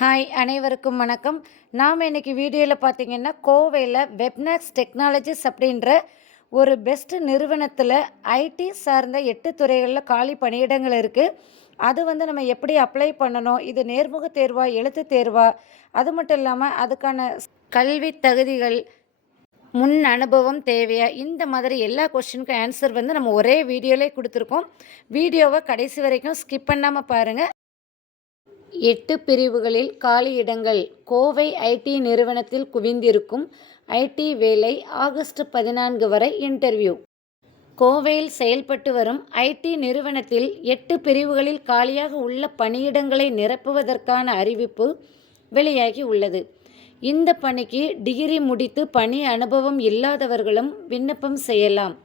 Hi அனைவருக்கும் வணக்கம். நாம் இன்னைக்கு வீடியோவில் பார்த்தீங்கன்னா கோவையில் வெப்னாக்ஸ் டெக்னாலஜிஸ் அப்படின்ற ஒரு பெஸ்ட் நிறுவனத்தில் ஐடி சார்ந்த எட்டு துறைகளில் காலி பணியிடங்கள் இருக்குது அது வந்து நம்ம எப்படி அப்ளை பண்ணணும் இது நேர்முக தேர்வா எழுத்து தேர்வா? அது மட்டும் இல்லாமல் அதுக்கான கல்வி தகுதிகள் முன் அனுபவம் தேவையா? இந்த மாதிரி எல்லா கொஷினுக்கும் ஆன்சர் வந்து நம்ம ஒரே வீடியோவிலே கொடுத்துருக்கோம். வீடியோவை கடைசி வரைக்கும் ஸ்கிப் பண்ணாமல் பாருங்கள் எட்டு பிரிவுகளில் காலி இடங்கள். கோவை ஐடி நிறுவனத்தில் குவிந்திருக்கும் ஐடி வேலை ஆகஸ்ட் பதினான்கு வரை இன்டர்வியூ. கோவையில் செயல்பட்டு வரும் ஐடி நிறுவனத்தில் எட்டு பிரிவுகளில் காலியாக உள்ள பணியிடங்களை நிரப்புவதற்கான அறிவிப்பு வெளியாகி உள்ளது. இந்த பணிக்கு டிகிரி முடித்து பணி அனுபவம் இல்லாதவர்களும் விண்ணப்பம் செய்யலாம்.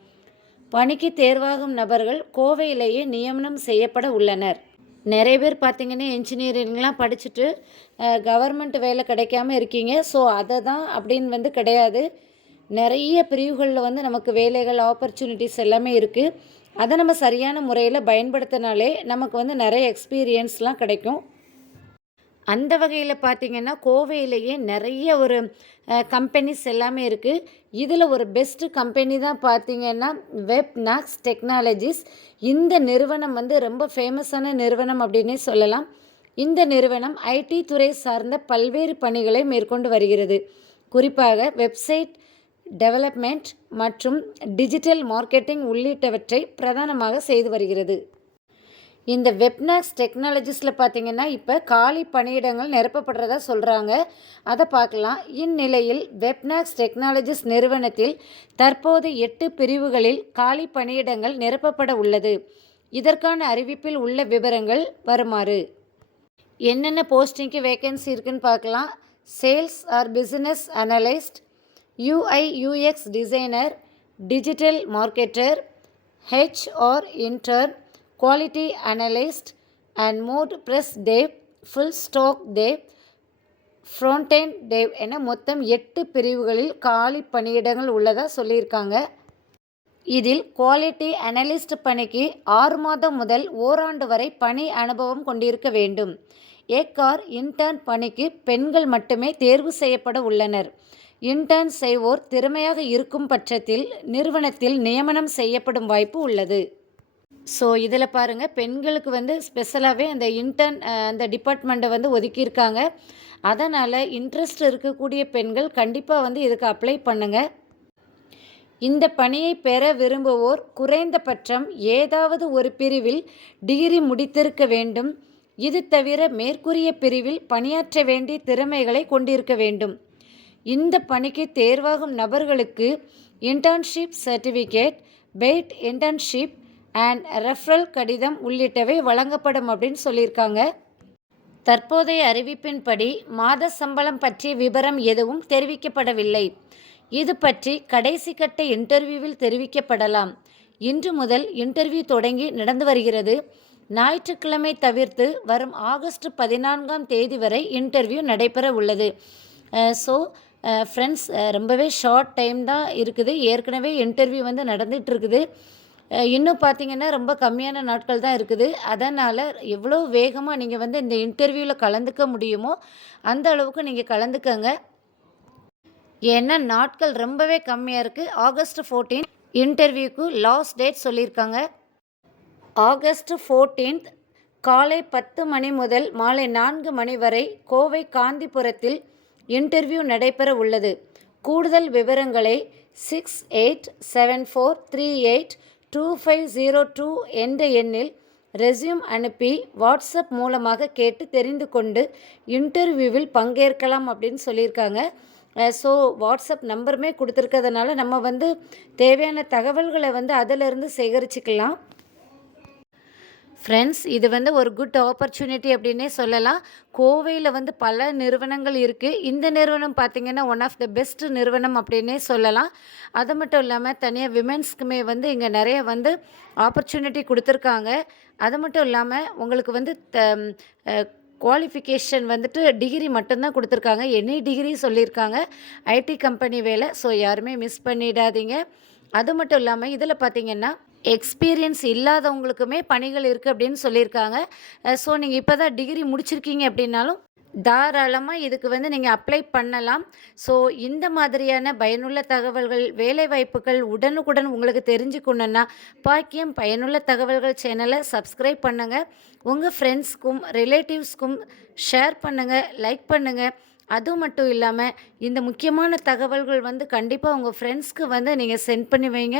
பணிக்கு தேர்வாகும் நபர்கள் கோவையிலேயே நியமனம் செய்யப்பட உள்ளனர். நிறைய பேர் பார்த்திங்கன்னா இன்ஜினியரிங்லாம் படிச்சுட்டு கவர்மெண்ட் வேலை கிடைக்காம இருக்கீங்க. ஸோ அதை தான் அப்படின்னு வந்து கிடையாது. நிறைய பிரிவுகளில் வந்து நமக்கு வேலைகள் ஆப்பர்ச்சுனிட்டிஸ் எல்லாமே இருக்குது அதை நம்ம சரியான முறையில் பயன்படுத்தினாலே நமக்கு வந்து நிறைய எக்ஸ்பீரியன்ஸ்லாம் கிடைக்கும். அந்த வகையில் பார்த்தீங்கன்னா கோவையிலேயே நிறைய ஒரு கம்பெனிஸ் எல்லாமே இருக்குது இதில் ஒரு பெஸ்ட்டு கம்பெனி தான் பார்த்திங்கன்னா வெப் நாக்ஸ் டெக்னாலஜிஸ் இந்த நிறுவனம் வந்து ரொம்ப ஃபேமஸான நிறுவனம் அப்படின்னே சொல்லலாம். இந்த நிறுவனம் ஐடி துறை சார்ந்த பல்வேறு பணிகளை மேற்கொண்டு வருகிறது. குறிப்பாக வெப்சைட் டெவலப்மெண்ட் மற்றும் டிஜிட்டல் மார்க்கெட்டிங் உள்ளிட்டவற்றை பிரதானமாக செய்து வருகிறது. இந்த வெப்னாக்ஸ் டெக்னாலஜிஸில் பார்த்தீங்கன்னா இப்போ காலி பணியிடங்கள் நிரப்பப்படுறதா சொல்கிறாங்க அதை பார்க்கலாம் இந்நிலையில் வெப்னாக்ஸ் டெக்னாலஜிஸ் நிறுவனத்தில் தற்போது எட்டு பிரிவுகளில் காலி பணியிடங்கள் நிரப்பப்பட உள்ளது. இதற்கான அறிவிப்பில் உள்ள விவரங்கள் வருமாறு. என்னென்ன போஸ்டிங்க்கு வேகன்சி இருக்குன்னு பார்க்கலாம் sales or business analyst UI UX designer digital marketer H R intern quality analyst and WordPress dev full stack dev frontend dev என மொத்தம் எட்டு பிரிவுகளில் காலி பணியிடங்கள் உள்ளதாக சொல்லியிருக்காங்க. இதில் குவாலிட்டி அனலிஸ்ட் பணிக்கு ஆறு மாதம் முதல் ஓராண்டு வரை பணி அனுபவம் கொண்டிருக்க வேண்டும். ஏக்கார் இன்டர்ன் பணிக்கு பெண்கள் மட்டுமே தேர்வு செய்யப்பட உள்ளனர். இன்டர்ன் செய்வோர் திறமையாக இருக்கும் பட்சத்தில் நிறுவனத்தில் நியமனம் செய்யப்படும் வாய்ப்பு உள்ளது. ஸோ இதில் பாருங்கள் பெண்களுக்கு வந்து ஸ்பெஷலாகவே அந்த இன்டர்ன் அந்த டிபார்ட்மெண்ட்டை வந்து ஒதுக்கியிருக்காங்க. அதனால் இன்ட்ரெஸ்ட் இருக்கக்கூடிய பெண்கள் கண்டிப்பாக வந்து இதுக்கு அப்ளை பண்ணுங்கள் இந்த பணியை பெற விரும்புவோர் குறைந்தபட்சம் ஏதாவது ஒரு பிரிவில் டிகிரி முடித்திருக்க வேண்டும். இது தவிர மேற்கூறிய பிரிவில் பணியாற்ற வேண்டிய திறமைகளை கொண்டிருக்க வேண்டும். இந்த பணிக்கு தேர்வாகும் நபர்களுக்கு internship certificate paid internship and referral கடிதம் உள்ளிட்டவை வழங்கப்படும் அப்படின்னு சொல்லியிருக்காங்க. தற்போதைய அறிவிப்பின்படி மாத சம்பளம் பற்றிய விவரம் எதுவும் தெரிவிக்கப்படவில்லை. இது பற்றி கடைசி கட்ட இன்டர்வியூவில் தெரிவிக்கப்படலாம். இன்று முதல் இன்டர்வியூ தொடங்கி நடந்து வருகிறது. ஞாயிற்றுக்கிழமை தவிர்த்து வரும் ஆகஸ்ட் பதினான்காம் தேதி வரை இன்டர்வியூ நடைபெற உள்ளது. ஸோ ஃப்ரெண்ட்ஸ் ரொம்பவே ஷார்ட் டைம் தான் இருக்குது. ஏற்கனவே இன்டர்வியூ வந்து நடந்துகிட்ருக்குது இன்னும் பார்த்தீங்கன்னா ரொம்ப கம்மியான நாட்கள் தான் இருக்குது. அதனால் எவ்வளோ வேகமாக நீங்கள் வந்து இந்த இன்டர்வியூவில் கலந்துக்க முடியுமோ அந்த அளவுக்கு நீங்கள் கலந்துக்கங்க. ஏன்னா நாட்கள் ரொம்பவே கம்மியாக இருக்குது ஆகஸ்ட் ஃபோர்டீன் இன்டர்வியூக்கு லாஸ்ட் டேட் சொல்லியிருக்காங்க. ஆகஸ்ட் ஃபோர்டீன்த் காலை பத்து மணி முதல் மாலை நான்கு மணி வரை கோவை காந்திபுரத்தில் இன்டர்வியூ நடைபெற உள்ளது. கூடுதல் விவரங்களை six eight seven four three eight two five zero two என்ற எண்ணில் ரெஸ்யூம் அனுப்பி வாட்ஸ்அப் மூலமாக கேட்டு தெரிந்து கொண்டு இன்டர்வியூவில் பங்கேற்கலாம் அப்படின்னு சொல்லியிருக்காங்க. ஸோ வாட்ஸ்அப் நம்பருமே கொடுத்துருக்கிறதுனால நம்ம வந்து தேவையான தகவல்களை வந்து அதிலிருந்து சேகரிச்சுக்கலாம். ஃப்ரெண்ட்ஸ் இது வந்து ஒரு குட் ஆப்பர்ச்சுனிட்டி அப்படின்னே சொல்லலாம். கோவையில் வந்து பல நிறுவனங்கள் இருக்குது இந்த நிறுவனம் பார்த்திங்கன்னா ஒன் ஆஃப் த பெஸ்ட் நிறுவனம் அப்படின்னே சொல்லலாம். அது மட்டும் இல்லாமல் தனியாக விமென்ஸ்க்குமே வந்து இங்கே நிறைய வந்து ஆப்பர்ச்சுனிட்டி கொடுத்துருக்காங்க. அது மட்டும் இல்லாமல் உங்களுக்கு வந்து த குவாலிஃபிகேஷன் வந்துட்டு டிகிரி மட்டும்தான் கொடுத்துருக்காங்க. எனி டிகிரி சொல்லியிருக்காங்க. ஐடி கம்பெனி வேலை. ஸோ யாருமே மிஸ் பண்ணிடாதீங்க. அது மட்டும் இல்லாமல் இதில் பார்த்திங்கன்னா எக்ஸ்பீரியன்ஸ் இல்லாதவங்களுக்குமே பணிகள் இருக்குது அப்படின்னு சொல்லியிருக்காங்க ஸோ நீங்கள் இப்போ தான் டிகிரி முடிச்சிருக்கீங்க அப்படின்னாலும் தாராளமாக இதுக்கு வந்து நீங்கள் அப்ளை பண்ணலாம். ஸோ இந்த மாதிரியான பயனுள்ள தகவல்கள், வேலைவாய்ப்புகள் உடனுக்குடன் உங்களுக்கு தெரிஞ்சுக்கணுன்னா, பாக்கியம் பயனுள்ள தகவல்கள் சேனலை சப்ஸ்கிரைப் பண்ணுங்கள் உங்கள் ஃப்ரெண்ட்ஸ்க்கும், ரிலேட்டிவ்ஸ்க்கும் ஷேர் பண்ணுங்கள் லைக் பண்ணுங்கள் அதுவும் மட்டும் இல்லாமல் இந்த முக்கியமான தகவல்கள் வந்து கண்டிப்பாக உங்கள் ஃப்ரெண்ட்ஸ்க்கு வந்து நீங்கள் சென்ட் பண்ணி வைங்க.